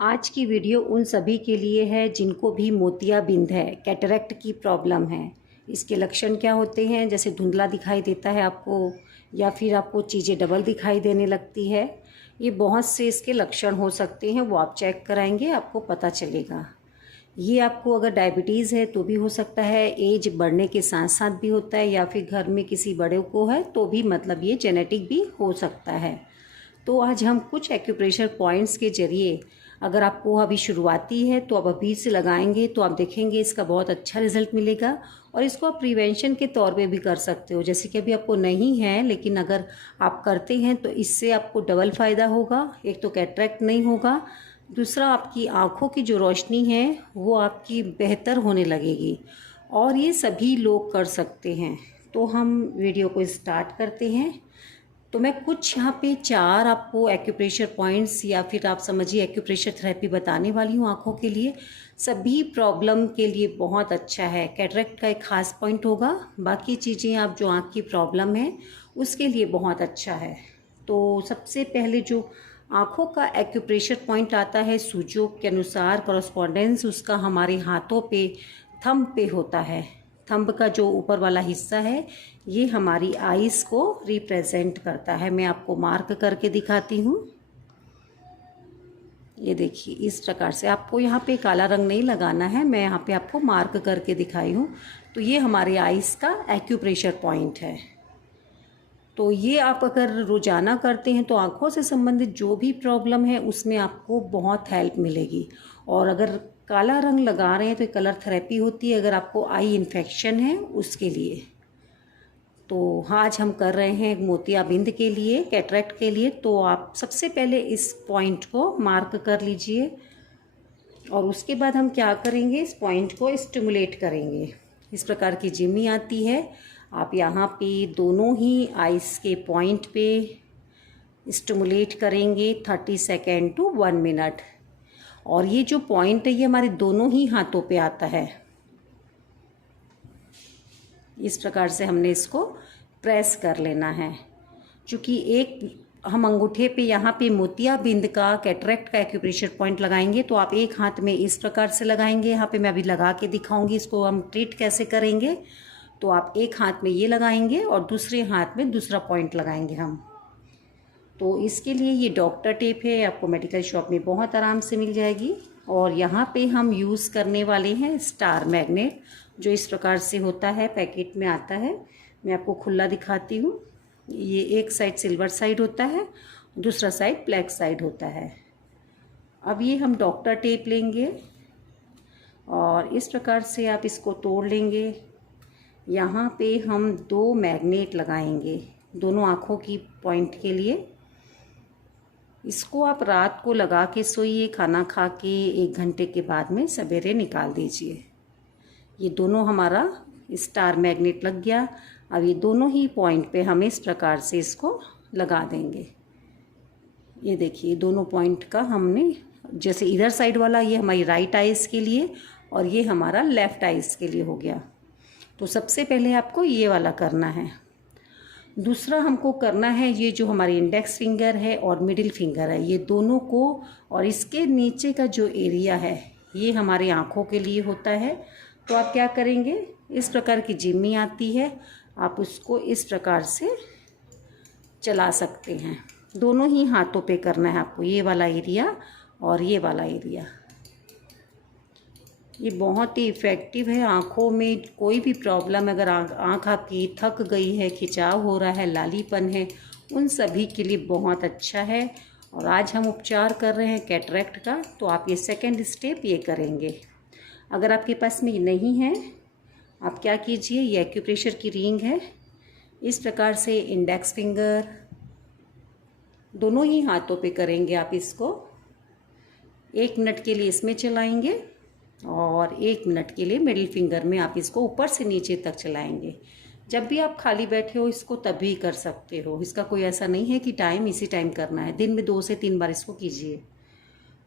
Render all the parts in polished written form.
आज की वीडियो उन सभी के लिए है जिनको भी मोतियाबिंद है, कैटरेक्ट की प्रॉब्लम है। इसके लक्षण क्या होते हैं? जैसे धुंधला दिखाई देता है आपको, या फिर आपको चीज़ें डबल दिखाई देने लगती है। ये बहुत से इसके लक्षण हो सकते हैं, वो आप चेक कराएंगे, आपको पता चलेगा। ये आपको अगर डायबिटीज़ है तो भी हो सकता है, एज बढ़ने के साथ साथ भी होता है, या फिर घर में किसी बड़े को है तो भी मतलब ये जेनेटिक भी हो सकता है। तो आज हम कुछ एक्यूप्रेशर पॉइंट्स के ज़रिए, अगर आपको अभी शुरुआती है तो आप अभी से लगाएंगे तो आप देखेंगे इसका बहुत अच्छा रिजल्ट मिलेगा। और इसको आप प्रिवेंशन के तौर पे भी कर सकते हो। जैसे कि अभी आपको नहीं है, लेकिन अगर आप करते हैं तो इससे आपको डबल फ़ायदा होगा। एक तो कैटरेक्ट नहीं होगा, दूसरा आपकी आँखों की जो रोशनी है वो आपकी बेहतर होने लगेगी। और ये सभी लोग कर सकते हैं। तो हम वीडियो को स्टार्ट करते हैं। तो मैं कुछ यहाँ पे 4 आपको एक्यूप्रेशर पॉइंट्स, या फिर आप समझिए एक्यूप्रेशर थेरेपी बताने वाली हूँ आँखों के लिए। सभी प्रॉब्लम के लिए बहुत अच्छा है। कैटरेक्ट का एक ख़ास पॉइंट होगा, बाकी चीज़ें आप जो आँख की प्रॉब्लम है उसके लिए बहुत अच्छा है। तो सबसे पहले जो आँखों का एक्यूप्रेशर पॉइंट आता है, सूजों के अनुसार कॉरस्पॉन्डेंस उसका हमारे हाथों पे, थंब पे होता है। थंब का जो ऊपर वाला हिस्सा है ये हमारी आईज़ को रिप्रेजेंट करता है। मैं आपको मार्क करके दिखाती हूँ। ये देखिए, इस प्रकार से आपको यहाँ पे काला रंग नहीं लगाना है, मैं यहाँ पे आपको मार्क करके दिखाई हूँ। तो ये हमारे आईज़ का एक्यूप्रेशर पॉइंट है। तो ये आप अगर रोज़ाना करते हैं तो आँखों से संबंधित जो भी प्रॉब्लम है उसमें आपको बहुत हेल्प मिलेगी। और अगर काला रंग लगा रहे हैं तो कलर थेरेपी होती है, अगर आपको आई इन्फेक्शन है उसके लिए। तो आज हम कर रहे हैं मोतियाबिंद के लिए, कैटरेक्ट के लिए। तो आप सबसे पहले इस पॉइंट को मार्क कर लीजिए, और उसके बाद हम क्या करेंगे, इस पॉइंट को स्टिमुलेट करेंगे। इस प्रकार की जिमी आती है। आप यहाँ पे दोनों ही आइस के पॉइंट पे स्टिमुलेट करेंगे 30 सेकेंड टू 1 मिनट। और ये जो पॉइंट है ये हमारे दोनों ही हाथों पे आता है। इस प्रकार से हमने इसको प्रेस कर लेना है। क्योंकि एक हम अंगूठे पे यहाँ पे मोतियाबिंद का, कैटरेक्ट का एक्यूप्रेशर पॉइंट लगाएंगे तो आप एक हाथ में इस प्रकार से लगाएंगे। यहाँ पे मैं अभी लगा के दिखाऊंगी इसको हम ट्रीट कैसे करेंगे। तो आप एक हाथ में ये लगाएंगे और दूसरे हाथ में दूसरा पॉइंट लगाएंगे हम। तो इसके लिए ये डॉक्टर टेप है, आपको मेडिकल शॉप में बहुत आराम से मिल जाएगी। और यहाँ पे हम यूज़ करने वाले हैं स्टार मैग्नेट, जो इस प्रकार से होता है, पैकेट में आता है। मैं आपको खुला दिखाती हूँ। ये एक साइड सिल्वर साइड होता है, दूसरा साइड ब्लैक साइड होता है। अब ये हम डॉक्टर टेप लेंगे और इस प्रकार से आप इसको तोड़ लेंगे। यहाँ पे हम 2 मैग्नेट लगाएंगे दोनों आँखों की पॉइंट के लिए। इसको आप रात को लगा के सोइए, खाना खा के 1 घंटे के बाद में सवेरे निकाल दीजिए। ये दोनों हमारा स्टार मैग्नेट लग गया। अब ये दोनों ही पॉइंट पे हम इस प्रकार से इसको लगा देंगे। ये देखिए, दोनों पॉइंट का हमने, जैसे इधर साइड वाला ये हमारी राइट आइज़ के लिए और ये हमारा लेफ़्ट आइज़ के लिए हो गया। तो सबसे पहले आपको ये वाला करना है। दूसरा हमको करना है ये जो हमारी इंडेक्स फिंगर है और मिडिल फिंगर है, ये दोनों को, और इसके नीचे का जो एरिया है ये हमारे आँखों के लिए होता है। तो आप क्या करेंगे, इस प्रकार की जिम्मी आती है, आप उसको इस प्रकार से चला सकते हैं। दोनों ही हाथों पे करना है आपको, ये वाला एरिया और ये वाला एरिया। ये बहुत ही इफ़ेक्टिव है। आँखों में कोई भी प्रॉब्लम, अगर आँख आपकी थक गई है, खिंचाव हो रहा है, लालीपन है, उन सभी के लिए बहुत अच्छा है। और आज हम उपचार कर रहे हैं कैटरेक्ट का, तो आप ये सेकंड स्टेप ये करेंगे। अगर आपके पास में नहीं है, आप क्या कीजिए, ये एक्यूप्रेशर की रिंग है, इस प्रकार से इंडेक्स फिंगर दोनों ही हाथों पे करेंगे। आप इसको 1 मिनट के लिए इसमें चलाएंगे और 1 मिनट के लिए मिडिल फिंगर में आप इसको ऊपर से नीचे तक चलाएंगे। जब भी आप खाली बैठे हो इसको तभी कर सकते हो, इसका कोई ऐसा नहीं है कि टाइम इसी टाइम करना है। दिन में 2 से 3 बार इसको कीजिए।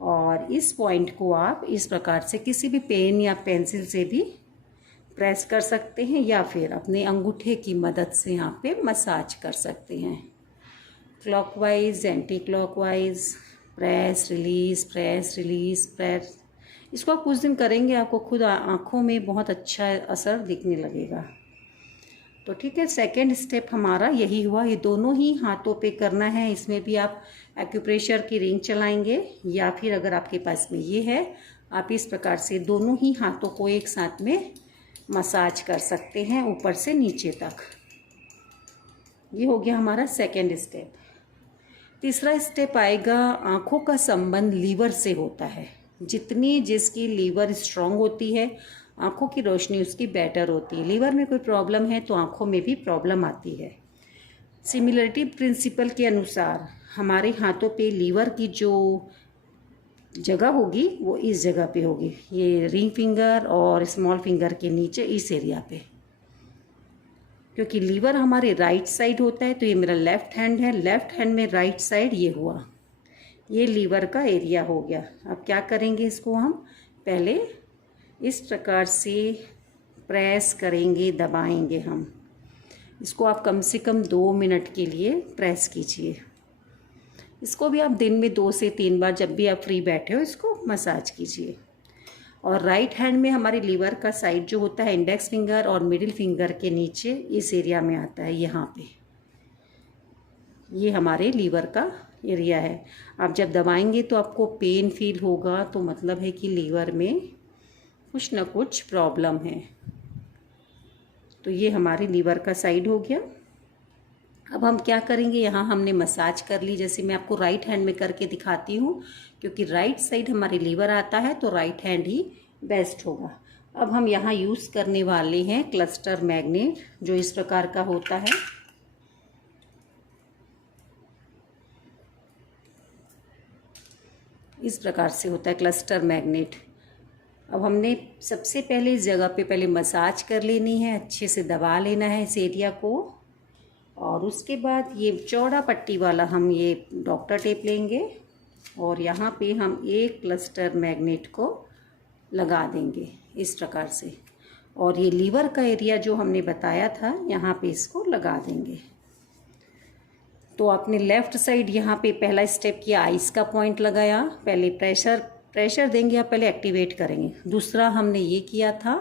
और इस पॉइंट को आप इस प्रकार से किसी भी पेन या पेंसिल से भी प्रेस कर सकते हैं, या फिर अपने अंगूठे की मदद से यहाँ पे मसाज कर सकते हैं। Clockwise, anti clockwise press release, press release, press. इसको आप कुछ दिन करेंगे, आपको खुद आँखों में बहुत अच्छा असर दिखने लगेगा। तो ठीक है, सेकंड स्टेप हमारा यही हुआ। ये दोनों ही हाथों पे करना है। इसमें भी आप एक्यूप्रेशर की रिंग चलाएंगे या फिर अगर आपके पास में ये है, आप इस प्रकार से दोनों ही हाथों को एक साथ में मसाज कर सकते हैं ऊपर से नीचे तक। ये हो गया हमारा सेकंड स्टेप। तीसरा स्टेप आएगा, आँखों का संबंध लीवर से होता है। जितनी जिसकी लीवर स्ट्रांग होती है, आँखों की रोशनी उसकी बेटर होती है। लीवर में कोई प्रॉब्लम है तो आँखों में भी प्रॉब्लम आती है। सिमिलरिटी प्रिंसिपल के अनुसार हमारे हाथों पे लीवर की जो जगह होगी वो इस जगह पे होगी, ये रिंग फिंगर और स्मॉल फिंगर के नीचे इस एरिया पे। क्योंकि लीवर हमारे राइट साइड होता है तो ये मेरा लेफ्ट हैंड है, लेफ्ट हैंड में राइट साइड ये हुआ, ये लीवर का एरिया हो गया। अब क्या करेंगे, इसको हम पहले इस प्रकार से प्रेस करेंगे, दबाएंगे हम इसको। आप कम से कम 2 मिनट के लिए प्रेस कीजिए। इसको भी आप दिन में 2 से 3 बार जब भी आप फ्री बैठे हो इसको मसाज कीजिए। और राइट हैंड में हमारे लीवर का साइड जो होता है इंडेक्स फिंगर और मिडिल फिंगर के नीचे इस एरिया में आता है, यहाँ पे ये हमारे लीवर का एरिया है। आप जब दबाएंगे तो आपको पेन फील होगा, तो मतलब है कि लीवर में कुछ ना कुछ प्रॉब्लम है। तो ये हमारे लीवर का साइड हो गया। अब हम क्या करेंगे, यहाँ हमने मसाज कर ली, जैसे मैं आपको राइट हैंड में करके दिखाती हूँ, क्योंकि राइट साइड हमारे लीवर आता है तो राइट हैंड ही बेस्ट होगा। अब हम यहाँ यूज़ करने वाले हैं क्लस्टर मैग्नेट, जो इस प्रकार का होता है। इस प्रकार से होता है क्लस्टर मैग्नेट। अब हमने सबसे पहले इस जगह पे पहले मसाज कर लेनी है, अच्छे से दबा लेना है इस एरिया को। और उसके बाद ये चौड़ा पट्टी वाला हम ये डॉक्टर टेप लेंगे और यहाँ पे हम एक क्लस्टर मैग्नेट को लगा देंगे इस प्रकार से। और ये लीवर का एरिया जो हमने बताया था यहाँ पे इसको लगा देंगे। तो आपने लेफ़्ट साइड यहाँ पे पहला स्टेप किया, आइस का पॉइंट लगाया, पहले प्रेशर देंगे, आप पहले एक्टिवेट करेंगे। दूसरा हमने ये किया था।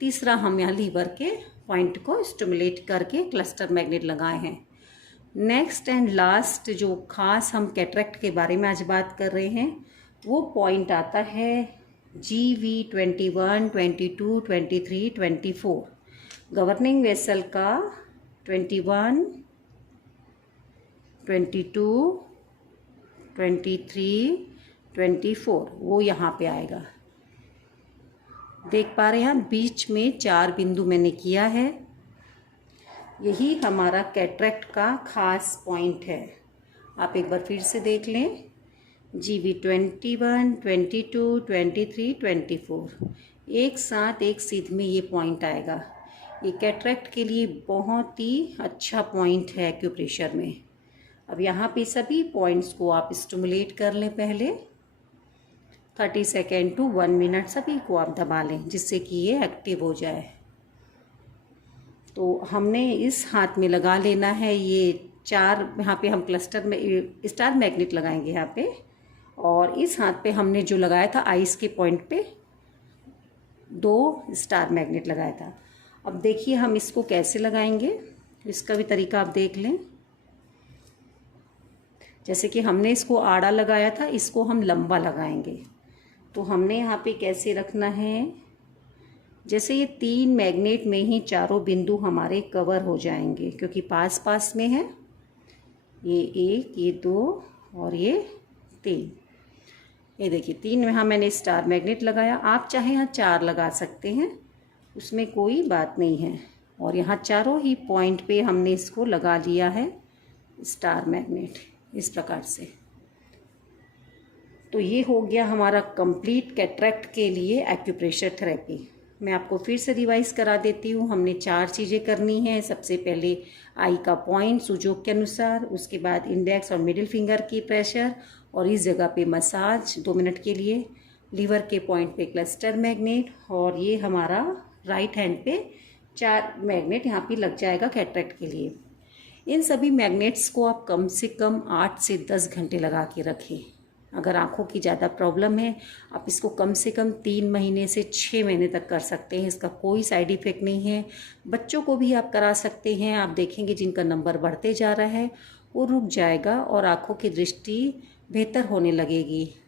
तीसरा हम यहाँ लीवर के पॉइंट को स्टिमुलेट करके क्लस्टर मैग्नेट लगाए हैं। नेक्स्ट एंड लास्ट जो खास हम कैटरेक्ट के बारे में आज बात कर रहे हैं, वो पॉइंट आता है GV21, 22, 23, 24। गवर्निंग वेसल का 21, 22, 23, 24 वो यहाँ पे आएगा। देख पा रहे हैं आप, बीच में 4 बिंदु मैंने किया है। यही हमारा कैटरेक्ट का खास पॉइंट है। आप एक बार फिर से देख लें, GV21, 22, 23, 24 एक साथ एक सीध में ये पॉइंट आएगा। ये कैटरेक्ट के लिए बहुत ही अच्छा पॉइंट है एक्यूप्रेशर में। अब यहाँ पे सभी पॉइंट्स को आप स्टिमुलेट कर लें, पहले 30 सेकेंड टू 1 मिनट सभी को आप दबा लें, जिससे कि ये एक्टिव हो जाए। तो हमने इस हाथ में लगा लेना है ये 4, यहाँ पे हम क्लस्टर में स्टार मैग्नेट लगाएंगे यहाँ पे। और इस हाथ पे हमने जो लगाया था आइस के पॉइंट पे 2 स्टार मैग्नेट लगाया था। अब देखिए हम इसको कैसे लगाएंगे, इसका भी तरीका आप देख लें। जैसे कि हमने इसको आड़ा लगाया था, इसको हम लंबा लगाएंगे। तो हमने यहाँ पे कैसे रखना है, जैसे ये 3 मैग्नेट में ही चारों बिंदु हमारे कवर हो जाएंगे, क्योंकि पास पास में है। ये 1, ये 2 और ये 3। ये देखिए 3 यहाँ मैंने स्टार मैग्नेट लगाया। आप चाहे यहाँ 4 लगा सकते हैं, उसमें कोई बात नहीं है। और यहाँ चारों ही पॉइंट पे हमने इसको लगा लिया है स्टार मैग्नेट इस प्रकार से। तो ये हो गया हमारा कंप्लीट कैटरेक्ट के लिए एक्यूप्रेशर थेरेपी। मैं आपको फिर से रिवाइज करा देती हूँ। हमने 4 चीज़ें करनी है। सबसे पहले आई का पॉइंट सुजोग के अनुसार, उसके बाद इंडेक्स और मिडिल फिंगर की प्रेशर और इस जगह पे मसाज 2 मिनट के लिए, लीवर के पॉइंट पे क्लस्टर मैग्नेट, और ये हमारा राइट हैंड पे 4 मैग्नेट यहाँ पे लग जाएगा कैटरेक्ट के लिए। इन सभी मैग्नेट्स को आप कम से कम 8 से 10 घंटे लगा के रखें। अगर आँखों की ज़्यादा प्रॉब्लम है, आप इसको कम से कम 3 महीने से 6 महीने तक कर सकते हैं। इसका कोई साइड इफ़ेक्ट नहीं है। बच्चों को भी आप करा सकते हैं। आप देखेंगे जिनका नंबर बढ़ते जा रहा है वो रुक जाएगा और आँखों की दृष्टि बेहतर होने लगेगी।